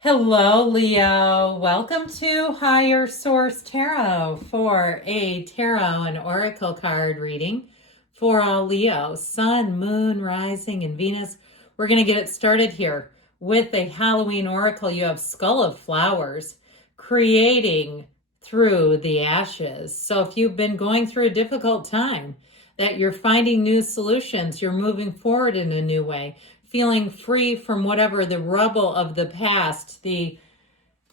Hello, Leo. Welcome to Higher Source Tarot for a tarot and oracle card reading for all Leo, Sun, Moon, Rising, and Venus. We're going to get it started here with a Halloween oracle. You have Skull of Flowers, creating through the ashes. So if you've been going through a difficult time, that you're finding new solutions, you're moving forward in a new way, feeling free from whatever the rubble of the past, the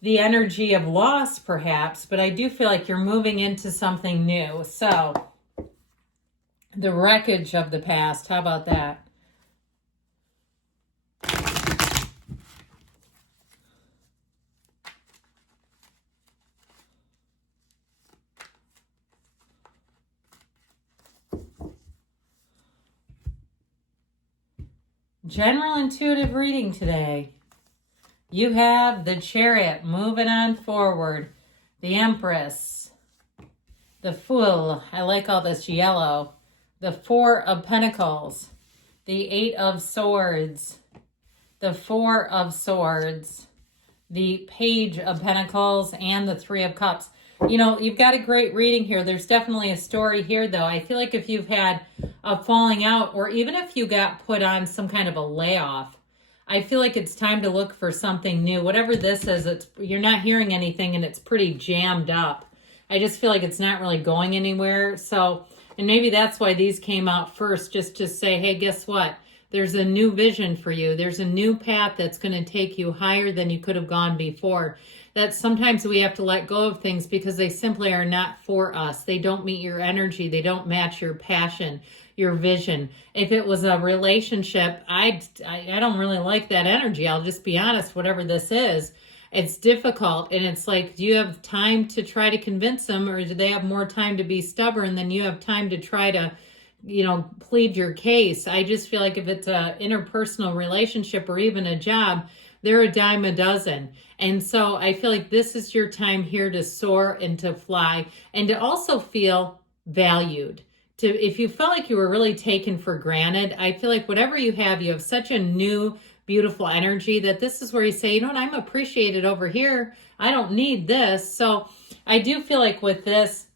energy of loss perhaps, but I do feel like you're moving into something new. So the wreckage of the past, how about that? General intuitive reading today. You have the Chariot moving on forward, the Empress, the Fool, I like all this yellow, the Four of Pentacles, the Eight of Swords, the Four of Swords, the Page of Pentacles, and the Three of Cups. You know, you've got a great reading here. There's definitely a story here, though. I feel like if you've had a falling out, or even if you got put on some kind of a layoff, I feel like it's time to look for something new. Whatever this is, you're not hearing anything and it's pretty jammed up. I just feel like it's not really going anywhere. So, and maybe that's why these came out first, just to say, hey, guess what? There's a new vision for you. There's a new path that's going to take you higher than you could have gone before. That sometimes we have to let go of things because they simply are not for us. They don't meet your energy. They don't match your passion, your vision. If it was a relationship, I don't really like that energy. I'll just be honest, whatever this is, it's difficult. And it's like, do you have time to try to convince them, or do they have more time to be stubborn than you have time to try to, plead your case? I just feel like if it's an interpersonal relationship or even a job, they're a dime a dozen. And so I feel like this is your time here to soar and to fly and to also feel valued. If you felt like you were really taken for granted, I feel like whatever you have such a new, beautiful energy that this is where you say, you know what, I'm appreciated over here. I don't need this. So I do feel like with this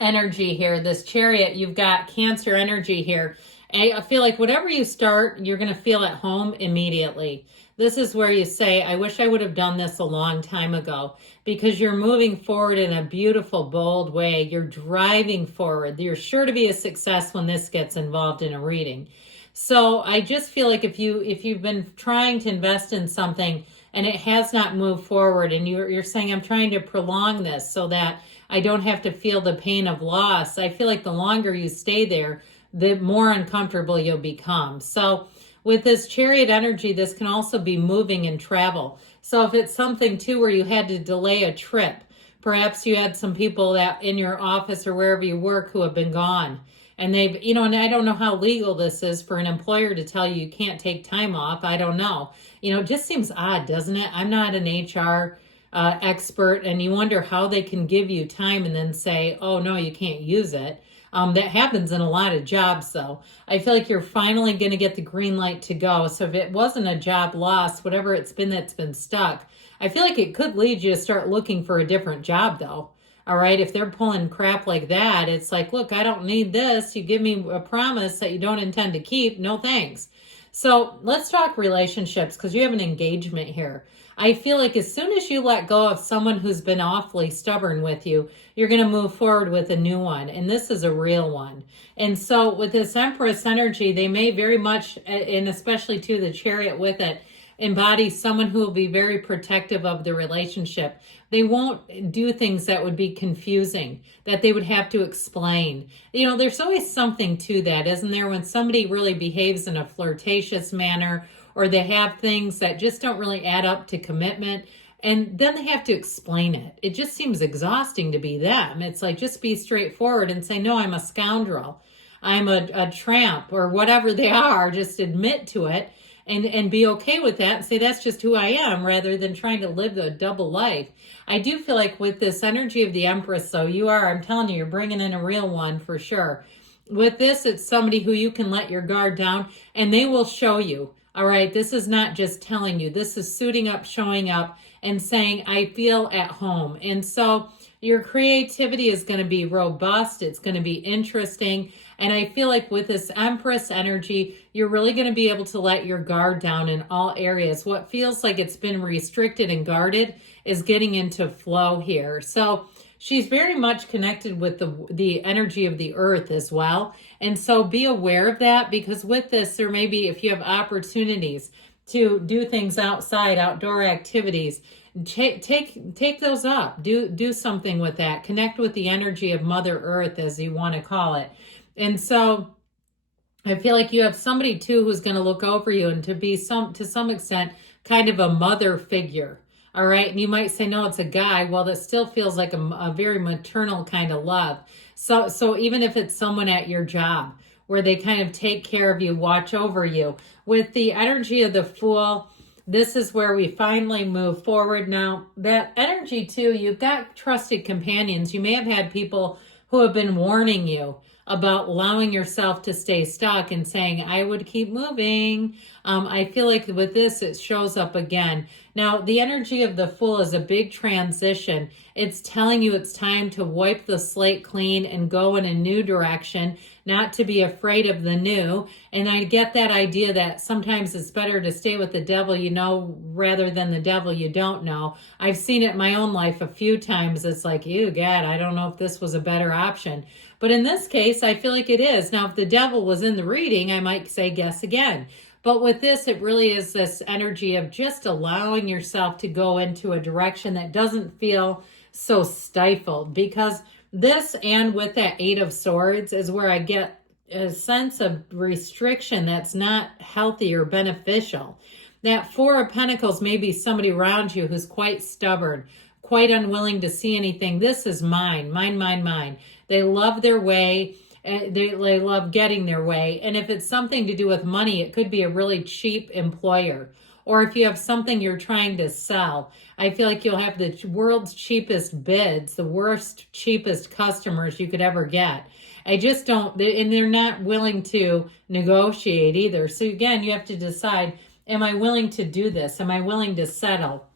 energy here, this Chariot, you've got Cancer energy here. I feel like whatever you start, you're going to feel at home immediately. This is where you say, I wish I would have done this a long time ago, because you're moving forward in a beautiful, bold way. You're driving forward. You're sure to be a success when this gets involved in a reading. So I just feel like if you've been trying to invest in something and it has not moved forward, and you're saying, I'm trying to prolong this so that I don't have to feel the pain of loss, I feel like the longer you stay there, the more uncomfortable you'll become. So with this Chariot energy, this can also be moving and travel. So if it's something too where you had to delay a trip, perhaps you had some people that in your office or wherever you work who have been gone, and they've, and I don't know how legal this is for an employer to tell you can't take time off. I don't know. It just seems odd, doesn't it? I'm not an HR expert, and you wonder how they can give you time and then say, oh no, you can't use it. That happens in a lot of jobs, though. I feel like you're finally going to get the green light to go. So if it wasn't a job loss, whatever it's been that's been stuck, I feel like it could lead you to start looking for a different job, though. All right, if they're pulling crap like that, it's like, look, I don't need this. You give me a promise that you don't intend to keep. No thanks. So let's talk relationships, because you have an engagement here. I feel like as soon as you let go of someone who's been awfully stubborn with you, you're going to move forward with a new one. And this is a real one. And so with this Empress energy, they may very much, and especially to the Chariot with it, embody someone who will be very protective of the relationship. They won't do things that would be confusing, that they would have to explain. There's always something to that, isn't there? When somebody really behaves in a flirtatious manner, or they have things that just don't really add up to commitment, and then they have to explain it. It just seems exhausting to be them. It's like, just be straightforward and say, no, I'm a scoundrel. I'm a tramp, or whatever they are. Just admit to it and be okay with that and say, that's just who I am, rather than trying to live a double life. I do feel like with this energy of the Empress, though, I'm telling you, you're bringing in a real one for sure. With this, it's somebody who you can let your guard down, and they will show you All right, this is not just telling you. This is suiting up, showing up, and saying, I feel at home. And so your creativity is going to be robust. It's going to be interesting. And I feel like with this Empress energy, you're really going to be able to let your guard down in all areas. What feels like it's been restricted and guarded is getting into flow here. So she's very much connected with the energy of the earth as well. And so be aware of that, because with this, there may be, if you have opportunities to do things outside, outdoor activities, take those up. Do something with that. Connect with the energy of Mother Earth, as you want to call it. And so I feel like you have somebody too who's going to look over you and to some extent kind of a mother figure. All right. And you might say, no, it's a guy. Well, that still feels like a very maternal kind of love. So even if it's someone at your job where they kind of take care of you, watch over you, with the energy of the Fool, this is where we finally move forward. Now, that energy too, you've got trusted companions. You may have had people who have been warning you about allowing yourself to stay stuck and saying, I would keep moving. I feel like with this, it shows up again. Now, the energy of the Fool is a big transition. It's telling you it's time to wipe the slate clean and go in a new direction, not to be afraid of the new. And I get that idea that sometimes it's better to stay with the devil you know rather than the devil you don't know. I've seen it in my own life a few times. It's like, ew, God, I don't know if this was a better option. But in this case, I feel like it is. Now, if the devil was in the reading, I might say, guess again. But with this, it really is this energy of just allowing yourself to go into a direction that doesn't feel so stifled. Because this, and with that Eight of Swords, is where I get a sense of restriction that's not healthy or beneficial. That Four of Pentacles may be somebody around you who's quite stubborn, quite unwilling to see anything. This is mine, mine, mine, mine. They love their way. They love getting their way. And if it's something to do with money, it could be a really cheap employer. Or if you have something you're trying to sell, I feel like you'll have the world's cheapest bids, the worst, cheapest customers you could ever get. I just don't, and they're not willing to negotiate either. So again, you have to decide, am I willing to do this? Am I willing to settle?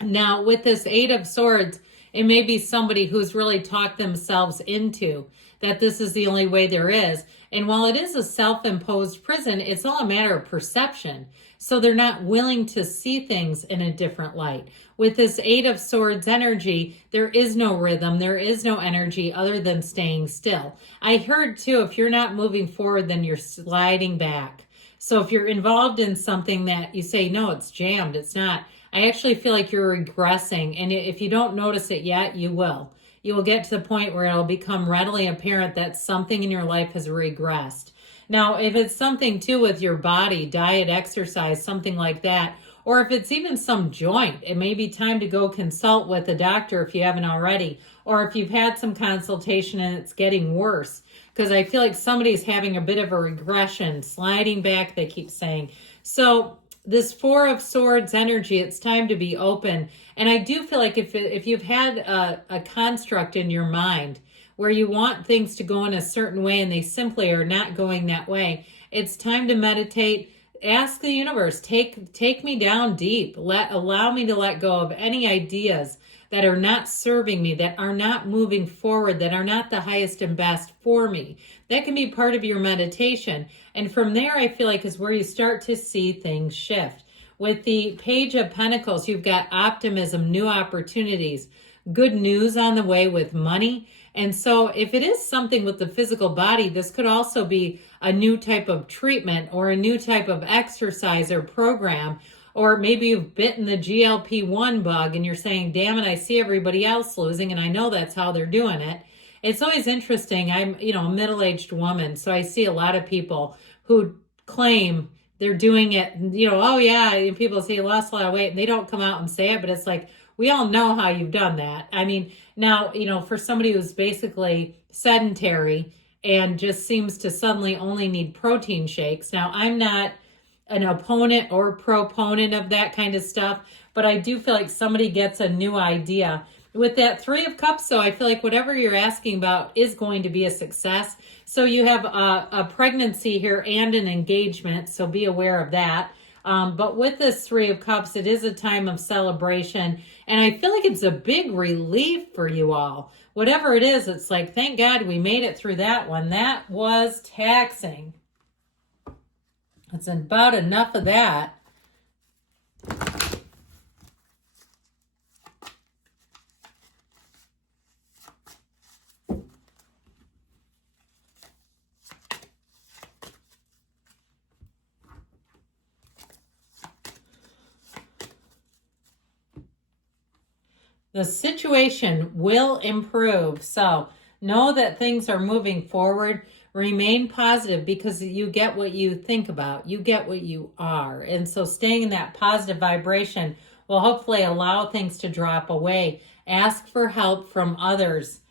Now, with this Eight of Swords, it may be somebody who's really talked themselves into that this is the only way there is. And while it is a self-imposed prison, it's all a matter of perception. So they're not willing to see things in a different light. With this Eight of Swords energy, there is no rhythm. There is no energy other than staying still. I heard too, if you're not moving forward, then you're sliding back. So if you're involved in something that you say, no, it's jammed, it's not. I actually feel like you're regressing. And if you don't notice it yet, you will. You will get to the point where it'll become readily apparent that something in your life has regressed. Now, if it's something too with your body, diet, exercise, something like that, or if it's even some joint, it may be time to go consult with a doctor if you haven't already, or if you've had some consultation and it's getting worse, because I feel like somebody's having a bit of a regression, sliding back, they keep saying. So this Four of Swords energy, it's time to be open. And I do feel like if you've had a construct in your mind where you want things to go in a certain way and they simply are not going that way, it's time to meditate. Ask the universe, take me down deep. Allow me to let go of any ideas that are not serving me, that are not moving forward, that are not the highest and best for me. That can be part of your meditation. And from there, I feel like is where you start to see things shift. With the Page of Pentacles, you've got optimism, new opportunities, good news on the way with money. And so if it is something with the physical body, this could also be a new type of treatment or a new type of exercise or program. Or maybe you've bitten the GLP-1 bug and you're saying, damn it, I see everybody else losing and I know that's how they're doing it. It's always interesting. I'm, a middle-aged woman, so I see a lot of people who claim they're doing it, oh yeah, and people say you lost a lot of weight and they don't come out and say it, but it's like, we all know how you've done that. I mean, now, for somebody who's basically sedentary and just seems to suddenly only need protein shakes. Now, I'm not an opponent or proponent of that kind of stuff, but I do feel like somebody gets a new idea With that Three of Cups, so I feel like whatever you're asking about is going to be a success. So you have a pregnancy here and an engagement, so be aware of that. But with this Three of Cups, it is a time of celebration. And I feel like it's a big relief for you all. Whatever it is, it's like, thank God we made it through that one. That was taxing. It's about enough of that. The situation will improve. So know that things are moving forward. Remain positive because you get what you think about. You get what you are. And so staying in that positive vibration will hopefully allow things to drop away. Ask for help from others.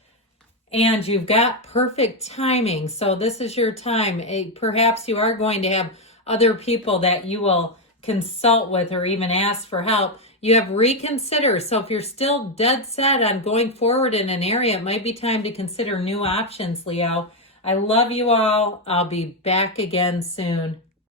And you've got perfect timing. So this is your time. Perhaps you are going to have other people that you will consult with or even ask for help. You have reconsider. So if you're still dead set on going forward in an area, it might be time to consider new options, Leo. I love you all. I'll be back again soon.